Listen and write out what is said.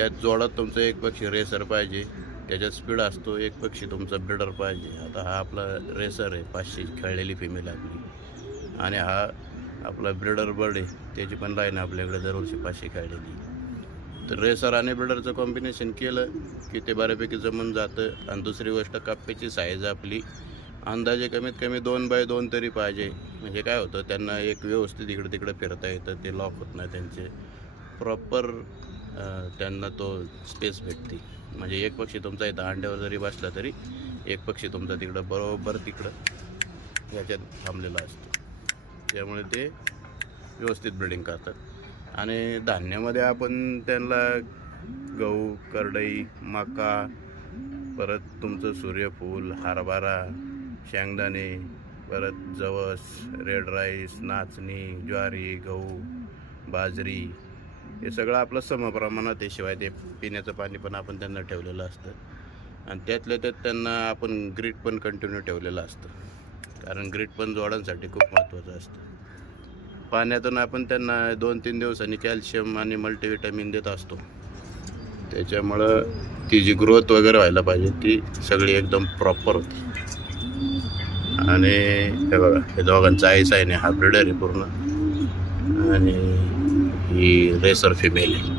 त्यात जोडात तुमचं एक पक्षी रेसर पाहिजे, त्याच्यात स्पीड असतो. एक पक्षी तुमचा ब्रिडर पाहिजे. आता हा आपला रेसर आहे, 500 खेळलेली फिमेल आपली, आणि हा आपला ब्रिडर बर्ड आहे, त्याची पण लाईन आपल्याकडे दरवर्षी 500 खेळलेली. तर रेसर आणि ब्रिडरचं कॉम्बिनेशन केलं की ते बऱ्यापैकी जमून जातं. आणि दुसरी गोष्ट, कप्प्याची साईज आपली अंदाजे कमीत कमी 2x2 तरी पाहिजे. म्हणजे काय होतं, त्यांना एक व्यवस्थित इकडं तिकडं फिरता येतं, ते लॉक होत नाही, त्यांचे प्रॉपर त्यांना तो स्पेस भेटते. म्हणजे एक पक्षी तुमचा इथं अंड्यावर जरी बसला तरी एक पक्षी तुमचा तिकडं बरोबर तिकडं याच्यात थांबलेला असतो. त्यामुळे ते व्यवस्थित ब्रीडिंग करतात. आणि धान्यामध्ये आपण त्यांना गहू, करडई, मका, परत तुमचं सूर्यफूल, हरभरा, शेंगदाणे, परत जवस, रेड राईस, नाचणी, ज्वारी, गहू, बाजरी, हे सगळं आपलं समप्रमाणात आहे. शिवाय ते पिण्याचं पाणी पण आपण त्यांना ठेवलेलं असतं. आणि त्यातल्या त्यात त्यांना आपण ग्रीट पण कंटिन्यू ठेवलेलं असतं, कारण ग्रीट पण जोडांसाठी खूप महत्त्वाचं असतं. पाण्यातून आपण त्यांना 2-3 दिवसांनी कॅल्शियम आणि मल्टीव्हिटॅमिन देत असतो. त्याच्यामुळं ती जी ग्रोथ वगैरे व्हायला पाहिजे ती सगळी एकदम प्रॉपर होती. आणि हे बघा, हे दोघांचं आईस आहे ना, हा ब्रिडर आहे पूर्ण, आणि ही रेसर फिमेल आहे.